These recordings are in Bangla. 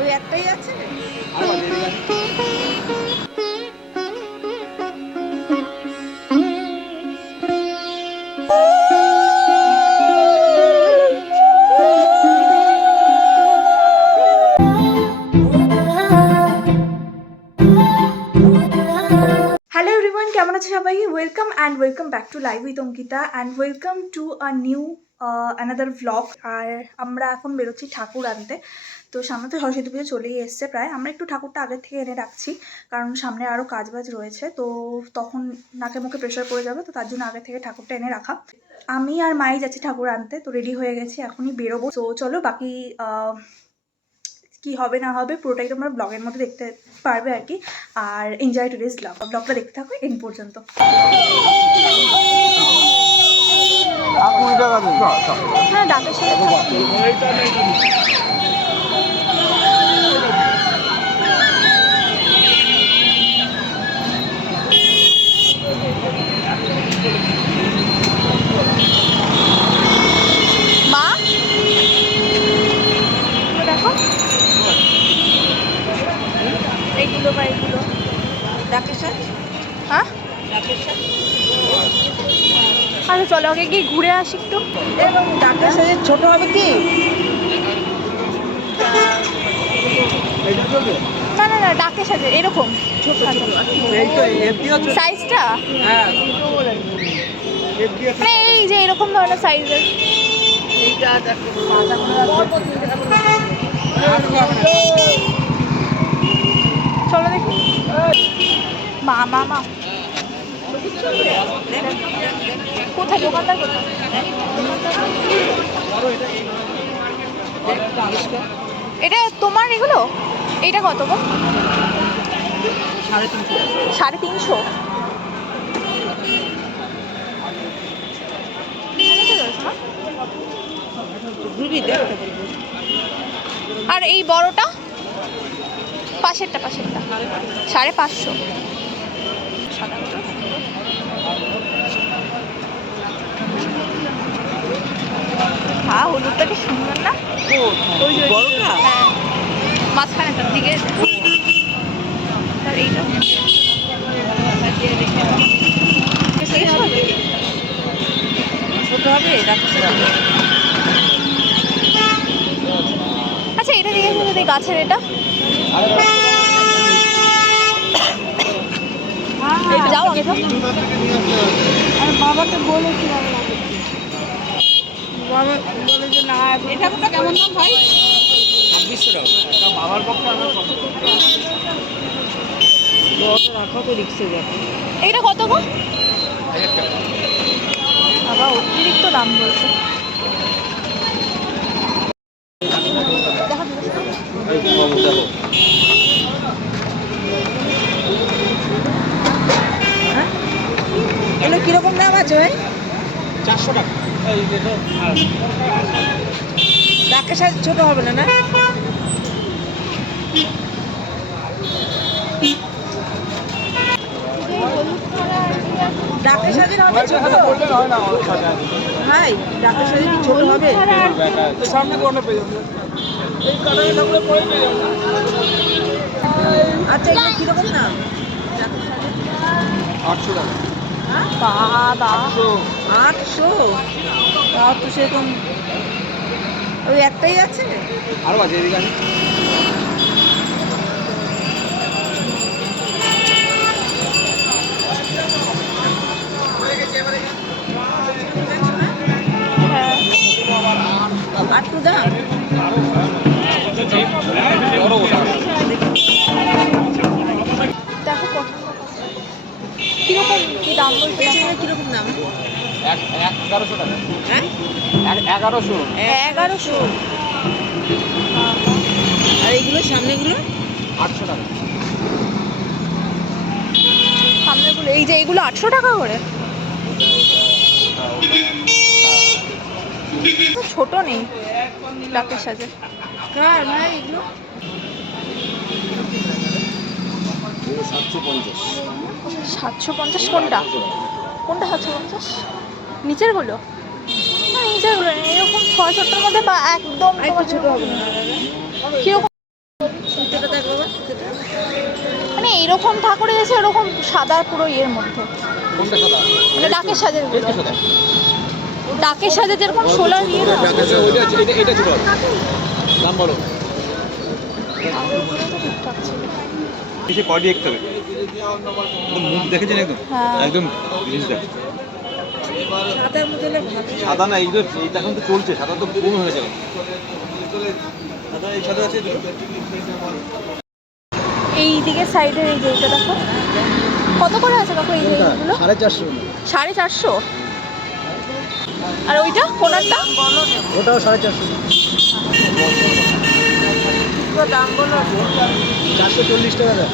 ওই একটাই আছে। Hello everyone, কেমন আছে সবাই? Welcome back to live with Ankita and welcome to a new another vlog. আর আমরা এখন বেরোচ্ছি ঠাকুর আনতে। তো সামনে তো সরস্বতী পুজো চলেই এসছে প্রায়। আমরা একটু ঠাকুরটা আগের থেকে এনে রাখছি, কারণ সামনে আরও কাজবাজ রয়েছে, তো তখন নাকে মুখে প্রেশার পড়ে যাবে, তো তার জন্য আগে থেকে ঠাকুরটা এনে রাখা। আমি আর মাই যাচ্ছি ঠাকুর আনতে, তো রেডি হয়ে গেছি, এখনই বেরোবো। তো চলো বাকি কি হবে না হবে পুরোটাই তোমরা ব্লগের মধ্যে দেখতে পারবে আর কি। আর এনজয় টুডেজ ব্লগটা দেখতে থাকো এন্ড পর্যন্ত। হ্যাঁ, ডাকের সাথে মা দেখো এইগুলো বা এইগুলো ডাকের সাথে। হ্যাঁ, আচ্ছা চলো আগে গিয়ে ঘুরে আসি একটু। এবং ডাকের সাইজে ছোট হবে কি? না না না, ডাকের সাথে এরকম ছোট ছোট সাইজটা, হ্যাঁ মানে এই যে এরকম ধরনের সাইজের। এইটা চলো দেখি। মা মা মা কোথায় দোকানদার কোথায়? এটা তোমার এগুলো? এইটা কত গো? 350। আর এই বড়টা পাশেরটা 550। হ্যাঁ, হলুদটা কি সুন্দর না? ওই যে বড়টা? হ্যাঁ, মাঝখানেটার দিকে। আর এইটা ছোট হবে ডাকের সাইজে। আচ্ছা, এটা দেখে যদি গাছের এটা যাও আগে তো। বাবাকে বলেছিলাম, বাবা বলে যে না। এই ঠাকুরটা কেমন দাম ভাই? 2600 টাকা। বাবার পক্ষে আমি রাখা তো রিক্সে যাবে। এইটা কত গো? বাবা অতিরিক্ত দাম বলছে। এগুলো কিরকম দাম আছে ভাই? 400 টাকা। ডাকের সাইজ ছোট হবে না? না ডাকের সাইজের হবে ছোট? ভাই ডাকের সাইজে কি ছোট হবে? সামনে কোণে পেয়ে যাবে। এই কালারে লাগলে পরে পেয়ে যাবে। আচ্ছা, এগুলো কিরকম দাম? 800 টাকা। বাবা 800? তাও তো সেরকম ওই একটাই আছে। আরো আছে এদিকে আছে। হ্যাঁ, 800 দাম? বড় ওটা। দেখো কত কিরকম কি দাম বলছে। পেছনে কিরকম দাম? 1100 টাকা। হ্যাঁ 1100। 1100। আর এইগুলো সামনেগুলো? 800 টাকা। সামনেগুলো এই যে এইগুলো 800 টাকা করে। তো ছোট নেই ডাকের সাজে। কার ভাই এগুলো? 750। 750 কোনটা? কোনটা 750? নিচের গুলো? না, এই ফার্নিচারগুলো এরকম 6-7টার মধ্যে বা একদম ছোট হবে কিরকম মানে এরকম ঠাকুরের এসে এরকম সাদা পুরো ইয়ের মধ্যে কোনটা সাদা? মানে ডাকের সাজের এটা সাদা। ডাকের সাজে যেরকম সোলার ইয়ে না এটা ছোট হবে। দাম বলো। ঠিকঠাক ছিল। কিসে কডি দেখতে হবে মুখ দেখেছেন একদম হ্যাঁ। একদম জিনিসটা সাদা না এইগুলো এইটা এখন তো চলছে সাদা তো কম হয়ে যাবে সাদা এই সাদা আছে এই দিকে সাইডের এই যেটা দেখো কত করে আছে কাকু এই এইগুলো 450 450 আর ওইটা কোনারটা ওটাও 450 দাম বলো 440 টাকা দাম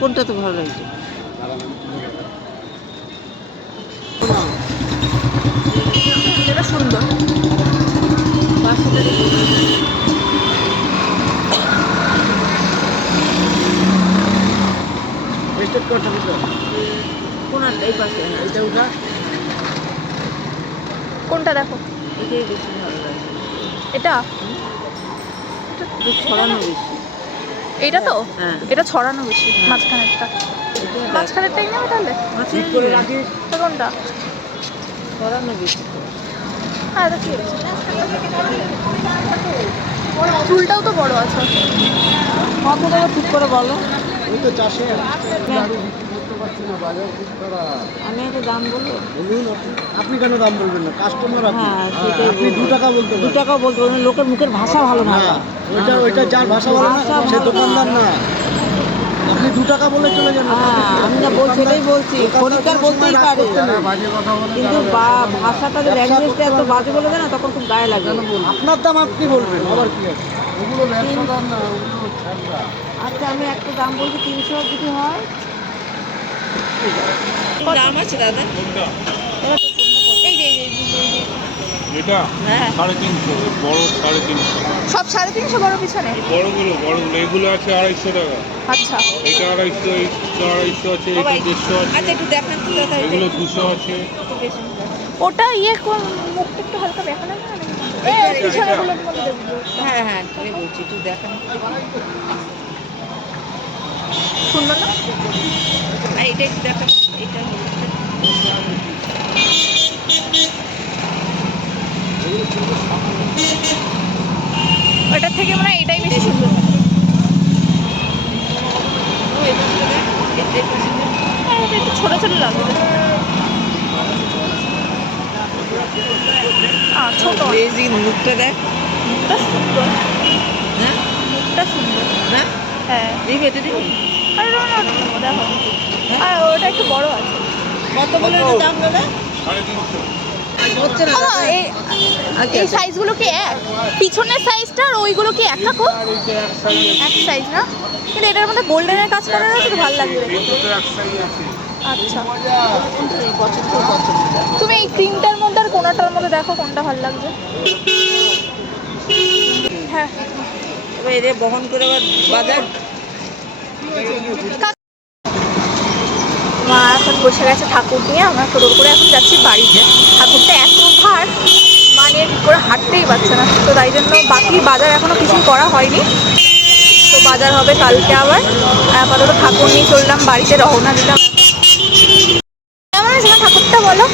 কোনটা তো ভালো লাগছে? এটা সুন্দর স্টেট করতে হবে কোনটা এই পাশে? হ্যাঁ, এটা উঠা কোনটা দেখো এটাই বেশি ভালো লাগে। এটা একটু ছড়ানো বেশি। এইটা তো হ্যাঁ। এটা ছড়ানো বেশি মাঝখানেরটা মাঝখানেরটাই নেবে তাহলে ঠিক করে রাখিস তো কোনটা ছড়ানো বেশি। হ্যাঁ এটা ঠিক আছে চুলটাও তো বড় আছে কত টাকা ঠিক করে বলো? ওই তো 400 দাঁড়ু বিক্রি করতে পারছি না বাজার খুব খারাপ আমি একটা দাম বলবো? বলুন আপনি কেন দাম বলবেন না কাস্টমার আপনি হ্যাঁ, সেটাই আপনি 2 টাকা বলতে দু পারেন টাকাও বলতে পারবেন, লোকের মুখের ভাষা ভালো না। না ওইটা যার ভাষা বলে না ভাষা সে ভালো দোকানদার না আপনি 2 টাকা বলে চলে যান না হ্যাঁ, আমি না বলছি সেটাই বলছি, খরিদ্দার বলতেই পারে, কিন্তু ভাষাটা যে ল্যাঙ্গুয়েজটা এত বাজে বলে দেয় না তখন খুব গায়ে লাগে। আপনার দাম আপনি বলবেন আবার কি আছে ওগুলো ব্যবসা দাম না ওগুলো ছাড়া আচ্ছা আমি একটা দাম বলছি 300 যদি হয়। দাম আছে দাদা? এই যে এটা হ্যাঁ 350 বড় 350 সব 350 বড় পিছনে বড়গুলো এগুলো আছে 250 টাকা আচ্ছা এটা 250 আছে এটা 150 আছে আচ্ছা একটু দেখান তো দাদা, এগুলো 200 আছে ওটা ইয়ে কোন মুখটা একটু হালকা দেখা না পিছনে গুলোর মধ্যে দেখবো হ্যাঁ হ্যাঁ তাই বলছি একটু দেখান। সুন্দর না আর এটা একটু দেখান, এটা ওটার থেকে মনে হয় এটাই বেশি সুন্দর হ্যাঁ, এটা একটু ছোট ছোট লাগবে ছোট লেজি মুখটা দেখ। মুখটা সুন্দর হ্যাঁ মুখটা সুন্দর না হ্যাঁ দেখি এটা দেখি আরে না না দেখো আর ওটা একটু বড় আছে কত বলে এটা দাম দাদা? হচ্ছে না দাদা? এই সাইজগুলো কি এক পিছনের সাইজটা আর ওইগুলো কি এক কাকু এক সাইজ না কিন্তু এটার মধ্যে গোল্ডেনের কাজ করা আছে তো ভালো লাগবে আচ্ছা তুমি এই তিনটার মধ্যে আর কোনটার মধ্যে দেখো কোনটা ভালো লাগবে হ্যাঁ এবার এদের বহন করে আবার বাজার। মা এখন বসে গেছে ঠাকুর নিয়ে আমরা টোটো করে এখন যাচ্ছি বাড়িতে ঠাকুরটা এত ভার মা নিয়ে ঠিক করে হাঁটতেই পারছে না তো তাই জন্য বাকি বাজার এখনো কিছুই করা হয়নি তো বাজার হবে কালকে আবার আপাতত ঠাকুর নিয়ে চললাম বাড়িতে রওনা দিলাম কেমন আছে ঠাকুরটা বলো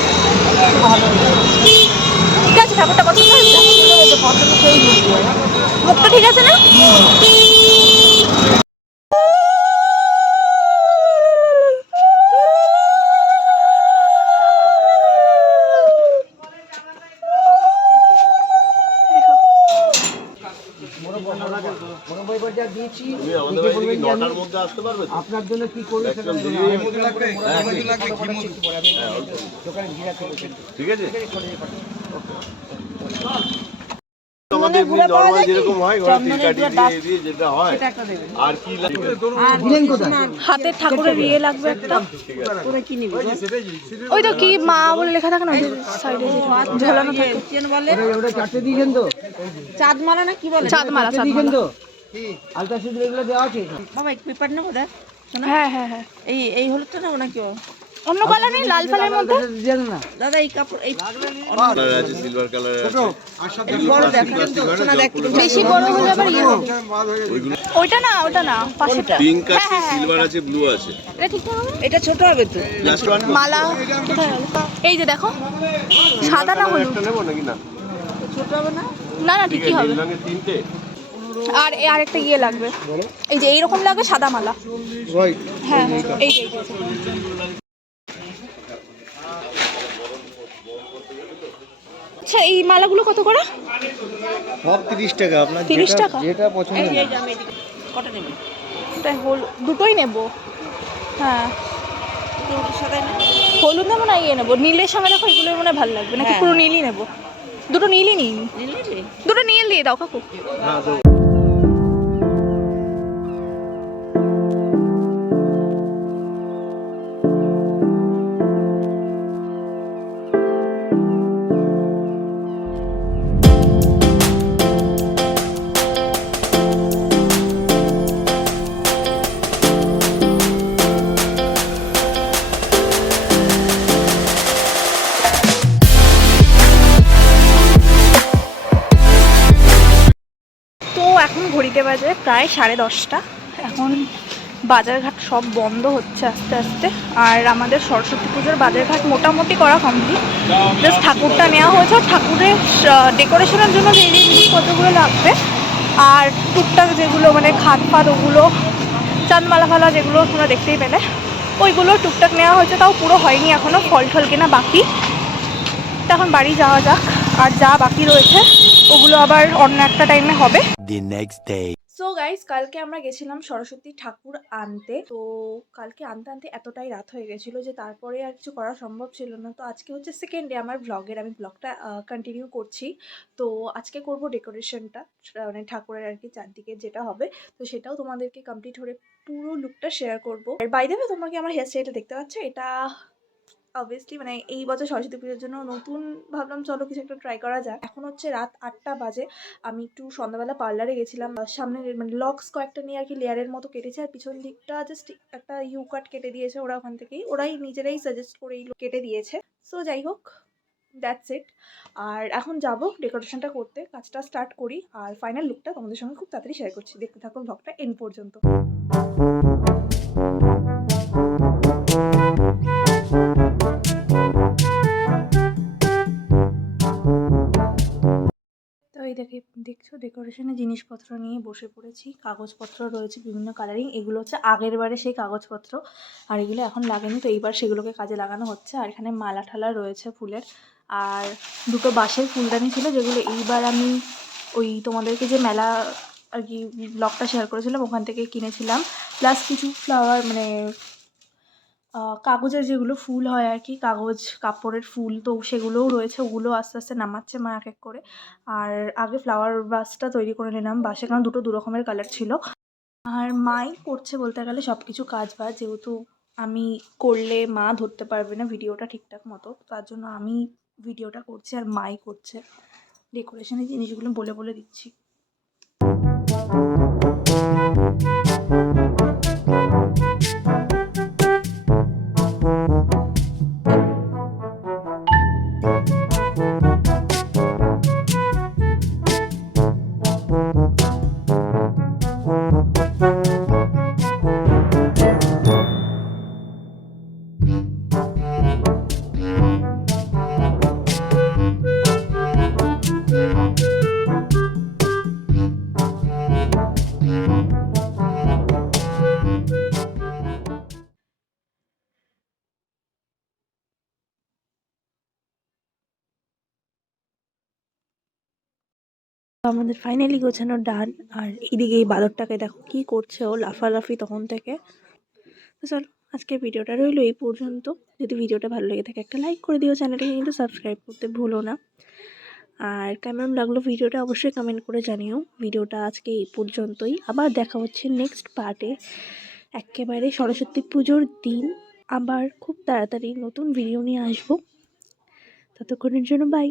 ঠিক আছে ঠাকুরটা পছন্দ হয়েছে মুখটা ঠিক আছে না আপনার জন্য কি করবে ঠিক আছে আমাদের নরমাল যেরকম হয় যেটা হয় আর কি হাতের ঠাকুরের ইয়ে লাগবে একটা ওই তো কি মা বলে লেখা থাকে না ওই সাইডে ঝোলানো থাকে চারটে দিয়েছেন তো চাঁদমালা না কি বলে? চাঁদমালা দিয়েছেন তো আলতা সিঁদুর এগুলো দেওয়া আছে বাবা এক পেপার নেবো দেখ শোনো। হ্যাঁ হ্যাঁ হ্যাঁ এই হলুদটা নেবো নাকি? অন্য কালার নেই লাল কালারের মধ্যে? দাদা এই কাপড় এই কালার আছে, সিলভার কালার আছে। বড় দেখালেন তো সোনা দেখ বেশি বড় হলে আবার ইয়ে হবে। ওইগুলো ওইটা না পাশেরটা। পিঙ্ক আছে, সিলভার আছে, ব্লু আছে। এটা ঠিক হবে? এটা ছোট হবে তো। লাস্ট ওয়ান মালা কোথায় গেল? এই যে দেখো, সাদা না হলুদ? একটা নেব নাকি না? ছোট হবে না? না ঠিকই হবে। নীল রঙের তিনটে। আর আরেকটা ইয়ে লাগবে, এই যে এইরকম লাগবে সাদা মালা। হ্যাঁ এই যে আচ্ছা, এই মালাগুলো কত করে? সব 30 টাকা, আপনার 30 টাকা? যেটা পছন্দ এই হয়। যে আমি কটা নেবে? তাই দুটোই নেব। হ্যাঁ সাদা না? হলুদ নেবো না ইয়ে নেবো নীলের সঙ্গে, দেখো এগুলো মনে হয় ভালো লাগবে নাকি? হ্যাঁ। পুরো নীলই নেবো? দুটো নীলই নিই, নিলে দুটো নীল দিয়ে দাও কাকু। তো এখন ঘড়িতে বাজে প্রায় 10:30। এখন বাজারঘাট সব বন্ধ হচ্ছে আস্তে আস্তে। আর আমাদের সরস্বতী পুজোর বাজারঘাট মোটামুটি করা কমপ্লিট। জাস্ট ঠাকুরটা নেওয়া হয়েছে, ঠাকুরের ডেকোরেশনের জন্য যে যে জিনিসপত্রগুলো লাগবে আর টুকটাক যেগুলো মানে খাট ফাট ওগুলো, চাঁদমালা ফালা যেগুলো তোমরা দেখতেই পেলে, ওইগুলো টুকটাক নেওয়া হয়েছে। তাও পুরো হয়নি এখনও, ফল টল কেনা বাকি। তো এখন বাড়ি যাওয়া যাক, আর যা বাকি রয়েছে ওগুলো আবার অন্য একটা টাইমে হবে। সো গাইস, কালকে আমরা গেছিলাম সরস্বতী ঠাকুর আনতে। তো কালকে আনতে আনতে এতটাই রাত হয়ে গেছিলো যে তারপরে আর কিছু করা সম্ভব ছিল না। তো আজকে হচ্ছে সেকেন্ড ডে আমার ব্লগের, আমি ব্লগটা কন্টিনিউ করছি। তো আজকে করব ডেকোরেশনটা, মানে ঠাকুরের আর কি চারদিকে যেটা হবে। তো সেটাও তোমাদেরকে কমপ্লিট করে পুরো লুকটা শেয়ার করবো। আর বাই দ্য ওয়ে, তোমরা কি আমার হেয়ার স্টাইলটা দেখতে পাচ্ছ? এটা অবভিয়াসলি মানে এই বছর সরস্বতী পুজোর জন্য নতুন ভাবলাম চলো কিছু একটা ট্রাই করা যাক। এখন হচ্ছে রাত 8টা বাজে। আমি একটু সন্ধ্যাবেলা পার্লারে গেছিলাম, সামনের মানে লক্স কয়েকটা নিয়ে আর কি লেয়ারের মতো কেটেছে, আর পিছন দিকটা জাস্ট একটা ইউ কাট কেটে দিয়েছে ওরা, ওখান থেকেই ওরাই নিজেরাই সাজেস্ট করে কেটে দিয়েছে। সো যাই হোক, দ্যাটস ইট। আর এখন যাব ডেকোরেশনটা করতে, কাজটা স্টার্ট করি, আর ফাইনাল লুকটা তোমাদের সঙ্গে খুব তাড়াতাড়ি শেয়ার করছি। দেখতে থাকো ব্লগটা এন্ড পর্যন্ত। তো এই দেখছো ডেকোরেশনের জিনিসপত্র নিয়ে বসে পড়েছি। কাগজপত্র রয়েছে বিভিন্ন কালারিং, এগুলো হচ্ছে আগের বারে সেই কাগজপত্র, আর এগুলো এখন লাগেনি, তো এইবার সেগুলোকে কাজে লাগানো হচ্ছে। আর এখানে মালা ঠালা রয়েছে ফুলের, আর দুটো বাঁশের ফুলদানি ছিল যেগুলো এইবার আমি ওই তোমাদেরকে যে মেলা আর কি ব্লগটা শেয়ার করেছিলাম ওখান থেকে কিনেছিলাম। প্লাস কিছু ফ্লাওয়ার মানে কাগজের যেগুলো ফুল হয় আর কি, কাগজ কাপড়ের ফুল, তো সেগুলোও রয়েছে। ওগুলো আস্তে আস্তে নামাচ্ছে মা এক এক করে। আর আগে ফ্লাওয়ার বাসটা তৈরি করে নিলাম, বাসে কারণ দুটো দু রকমের কালার ছিল। আর মাই করছে বলতে গেলে সব কিছু কাজ বাজ, যেহেতু আমি করলে মা ধরতে পারবে না ভিডিওটা ঠিকঠাক মতো, তার জন্য আমি ভিডিওটা করছি আর মাই করছে। ডেকোরেশনের জিনিসগুলো বলে বলে দিচ্ছি। আমাদের ফাইনালি গোছানো ডান। আর এইদিকে এই বাদরটাকে দেখো কি করছে, ও লাফালাফি তখন থেকে। তো চলো, আজকের ভিডিওটা রইলো এই পর্যন্ত। যদি ভিডিওটা ভালো লেগে থাকে একটা লাইক করে দিও, চ্যানেলটাকে কিন্তু সাবস্ক্রাইব করতে ভুলো না। আর কেমন লাগলো ভিডিওটা অবশ্যই কমেন্ট করে জানিও। ভিডিওটা আজকে এই পর্যন্তই, আবার দেখা হচ্ছে নেক্সট পার্টে, একেবারে সরস্বতী পুজোর দিন। আবার খুব তাড়াতাড়ি নতুন ভিডিও নিয়ে আসবো। ততক্ষণের জন্য বাই।